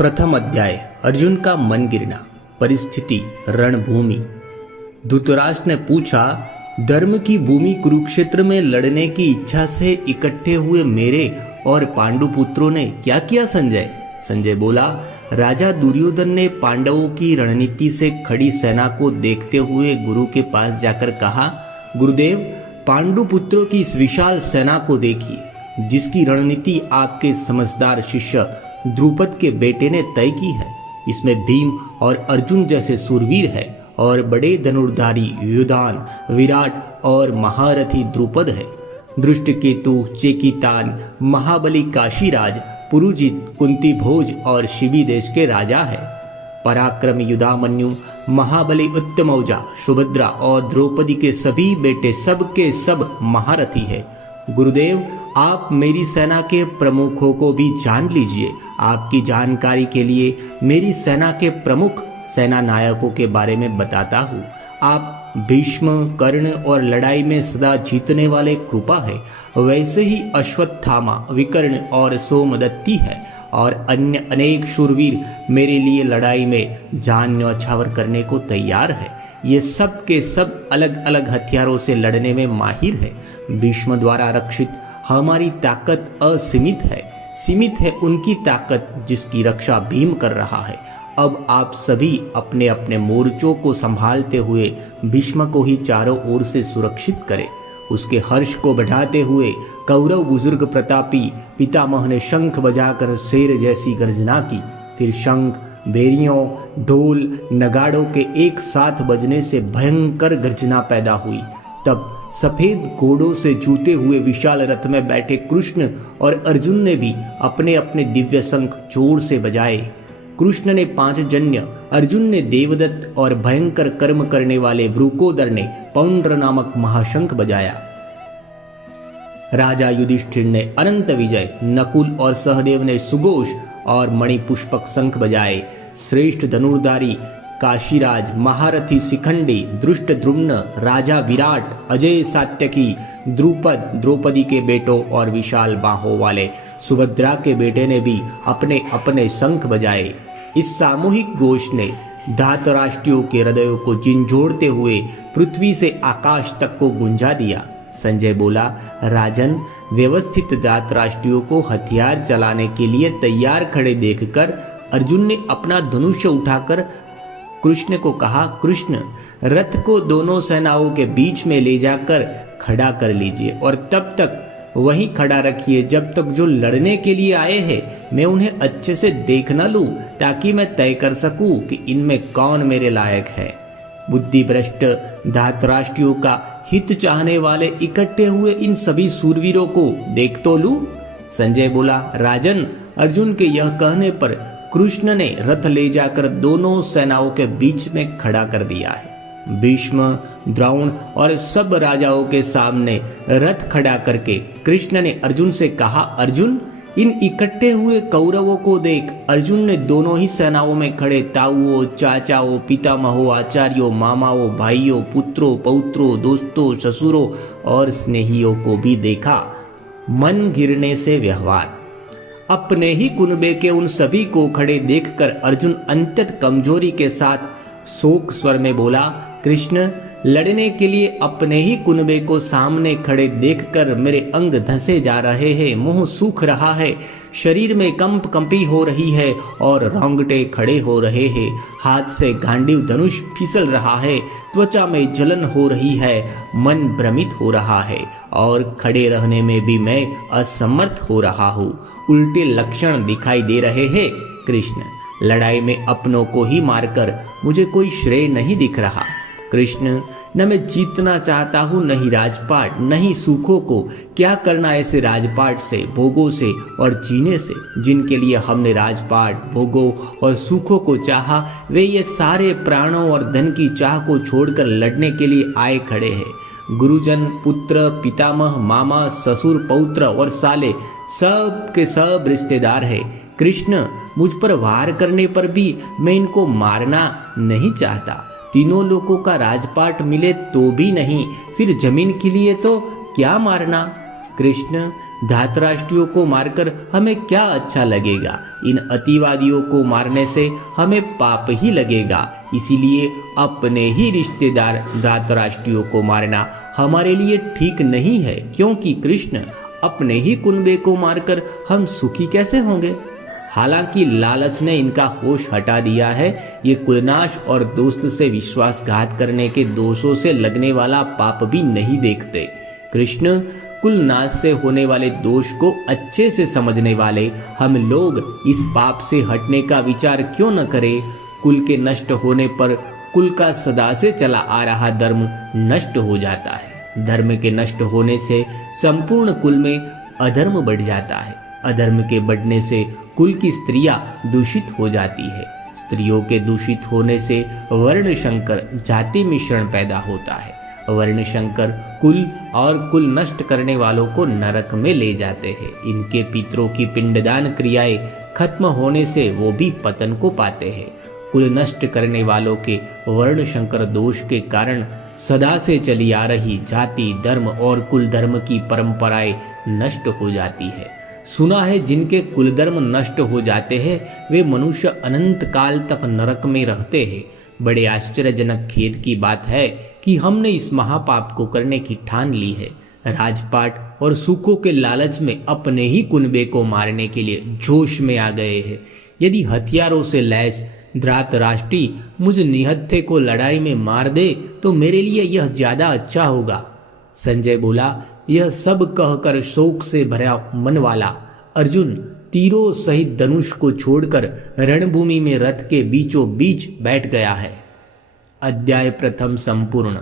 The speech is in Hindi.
प्रथम अध्याय अर्जुन का मन गिरना। परिस्थिति रणभूमि। धृतराष्ट्र ने पूछा, धर्म की भूमि कुरुक्षेत्र में लड़ने की इच्छा से इकट्ठे हुए मेरे और पांडु पुत्रों ने क्या किया संजय? संजय बोला, राजा दुर्योधन ने पांडवों की रणनीति से खड़ी सेना को देखते हुए गुरु के पास जाकर कहा, गुरुदेव, पांडु पुत्रों की इस विशाल सेना को देखिए, जिसकी रणनीति आपके समझदार शिष्य द्रुपद के बेटे ने तय की है। इसमें भीम और अर्जुन जैसे सूरवीर है और बड़े धनुर्धारी युधान, विराट और महारथी द्रुपद है। दृष्टकेतु, चेकितान, महाबली काशीराज, पुरुजित, कुंती भोज और शिबी देश के राजा है। पराक्रमी युधामन्यु, महाबली उत्तमौजा, सुभद्रा और द्रौपदी के सभी बेटे सब के सब महारथी है। गुरुदेव, आप मेरी सेना के प्रमुखों को भी जान लीजिए। आपकी जानकारी के लिए मेरी सेना के प्रमुख सेना नायकों के बारे में बताता हूँ। आप भीष्म, कर्ण और लड़ाई में सदा जीतने वाले कृपा है, वैसे ही अश्वत्थामा, विकर्ण और सोमदत्ती है और अन्य अनेक शूरवीर मेरे लिए लड़ाई में जान न्यौछावर करने को तैयार है। ये सब के सब अलग अलग हथियारों से लड़ने में माहिर है। भीष्म द्वारा रक्षित हमारी ताकत असीमित है, सीमित है उनकी ताकत जिसकी रक्षा भीम कर रहा है। अब आप सभी अपने अपने मोर्चों को संभालते हुए भीष्म को ही चारों ओर से सुरक्षित करें। उसके हर्ष को बढ़ाते हुए कौरव बुजुर्ग प्रतापी पितामह ने शंख बजाकर शेर जैसी गर्जना की। फिर शंख, बेरियों, ढोल, नगाड़ों के एक साथ बजने से भयंकर गर्जना पैदा हुई। तब सफेद घोड़ों से जूते हुए विशाल रथ में बैठे कृष्ण और अर्जुन ने भी अपने अपने दिव्य शंख जोर से बजाए। कृष्ण ने पांचजन्य, अर्जुन ने देवदत्त और भयंकर कर्म करने वाले वृकोदर ने पौंड्र नामक महाशंख बजाया। राजा युधिष्ठिर ने अनंत विजय, नकुल और सहदेव ने सुघोष और मणिपुष्पक शंख बजाए। श्रेष्ठ धनुर्धारी काशीराज, महारथी शिखंडी, दृष्टद्युम्न, राजा विराट, अजय सात्यकी, द्रुपद, द्रौपदी के बेटों और विशाल बाहों वाले सुभद्रा के बेटे ने भी अपने अपने शंख बजाए। इस सामूहिक घोष ने धातराष्ट्रियों के हृदयों को झिंझोड़ते हुए पृथ्वी से आकाश तक को गुंजा दिया। संजय बोला, राजन, व्यवस्थित धातराष्ट्रियों को हथियार चलाने के लिए तैयार खड़े देखकर अर्जुन ने अपना धनुष उठाकर कृष्ण को कहा, कृष्ण, रथ को दोनों सेनाओं के बीच में ले जाकर खड़ा कर लीजिए और तब तक वहीं खड़ा रखिए जब तक जो लड़ने के लिए आए हैं मैं उन्हें अच्छे से देख न लूं, ताकि मैं तय कर सकूं कि इनमें कौन मेरे लायक है। बुद्धि भ्रष्ट धातराष्ट्रियों का हित चाहने वाले इकट्ठे हुए इन सभी सूरवीरों को देख तो लूं। संजय बोला, राजन, अर्जुन के यह कहने पर कृष्ण ने रथ ले जाकर दोनों सेनाओं के बीच में खड़ा कर दिया है। भीष्म, द्रोण और सब राजाओं के सामने रथ खड़ा करके कृष्ण ने अर्जुन से कहा, अर्जुन, इन इकट्ठे हुए कौरवों को देख। अर्जुन ने दोनों ही सेनाओं में खड़े ताऊओं, चाचाओं, पितामहों, आचार्यों, मामाओं, भाइयों, पुत्रों, पौत्रों, दोस्तों, ससुरों और स्नेहियों को भी देखा। मन गिरने से व्यवहार। अपने ही कुनबे के उन सभी को खड़े देखकर अर्जुन अत्यंत कमजोरी के साथ शोक स्वर में बोला, कृष्ण, लड़ने के लिए अपने ही कुनबे को सामने खड़े देखकर मेरे अंग धंसे जा रहे हैं, मुंह सूख रहा है, शरीर में कंपी हो रही है और रोंगटे खड़े हो रहे हैं, हाथ से गांडीव धनुष फिसल रहा है, त्वचा में जलन हो रही है, मन भ्रमित हो रहा है और खड़े रहने में भी मैं असमर्थ हो रहा हूँ। उल्टे लक्षण दिखाई दे रहे हैं। कृष्ण, लड़ाई में अपनों को ही मारकर मुझे कोई श्रेय नहीं दिख रहा। कृष्ण, न मैं जीतना चाहता हूँ, न ही राजपाट, न ही सुखों को। क्या करना ऐसे राजपाट से, भोगों से और जीने से जिनके लिए हमने राजपाट, भोगों और सुखों को चाहा। वे ये सारे प्राणों और धन की चाह को छोड़कर लड़ने के लिए आए खड़े हैं। गुरुजन, पुत्र, पितामह, मामा, ससुर, पौत्र और साले सब के सब रिश्तेदार है। कृष्ण, मुझ पर वार करने पर भी मैं इनको मारना नहीं चाहता। तीनों लोगों का राजपाट मिले तो भी नहीं, फिर जमीन के लिए तो क्या मारना। कृष्ण, धातराष्ट्रियों को मारकर हमें क्या अच्छा लगेगा? इन अतिवादियों को मारने से हमें पाप ही लगेगा। इसीलिए अपने ही रिश्तेदार धातराष्ट्रियों को मारना हमारे लिए ठीक नहीं है, क्योंकि कृष्ण अपने ही कुनबे को मारकर हम सुखी कैसे होंगे? हालांकि लालच ने इनका होश हटा दिया है। ये कुलनाश और दोस्त से विश्वासघात करने के दोषों से लगने वाला पाप भी नहीं देखते। कृष्ण कुलनाश से होने वाले दोष को अच्छे से समझने वाले हम लोग इस पाप से हटने का विचार क्यों न करें? कुल के नष्ट होने पर कुल का सदा से चला आ रहा धर्म नष्ट हो जाता है। धर्म के नष्ट होने से संपूर्ण कुल में अधर्म बढ़ जाता है। अधर्म के बढ़ने से कुल की स्त्रियां दूषित हो जाती है। स्त्रियों के दूषित होने से वर्ण संकर जाति मिश्रण पैदा होता है। वर्ण संकर कुल और कुल नष्ट करने वालों को नरक में ले जाते हैं। इनके पितरों की पिंडदान क्रियाएं खत्म होने से वो भी पतन को पाते हैं। कुल नष्ट करने वालों के वर्ण संकर दोष के कारण सदा से चली आ रही जाति धर्म और कुल धर्म की परंपराएं नष्ट हो जाती है। सुना है जिनके कुल धर्म नष्ट हो जाते हैं वे मनुष्य अनंत काल तक नरक में रहते हैं। बड़े आश्चर्यजनक खेद की बात है कि हमने इस महापाप को करने की ठान ली है। राजपाट और सुखों के लालच में अपने ही कुनबे को मारने के लिए जोश में आ गए हैं। यदि हथियारों से लैस धृतराष्ट्री मुझ निहत्थे को लड़ाई में मार दे तो मेरे लिए यह ज्यादा अच्छा होगा। संजय बोला, यह सब कहकर शोक से भरा मन वाला अर्जुन तीरों सहित धनुष को छोड़कर रणभूमि में रथ के बीचों बीच बैठ गया है। अध्याय प्रथम संपूर्ण।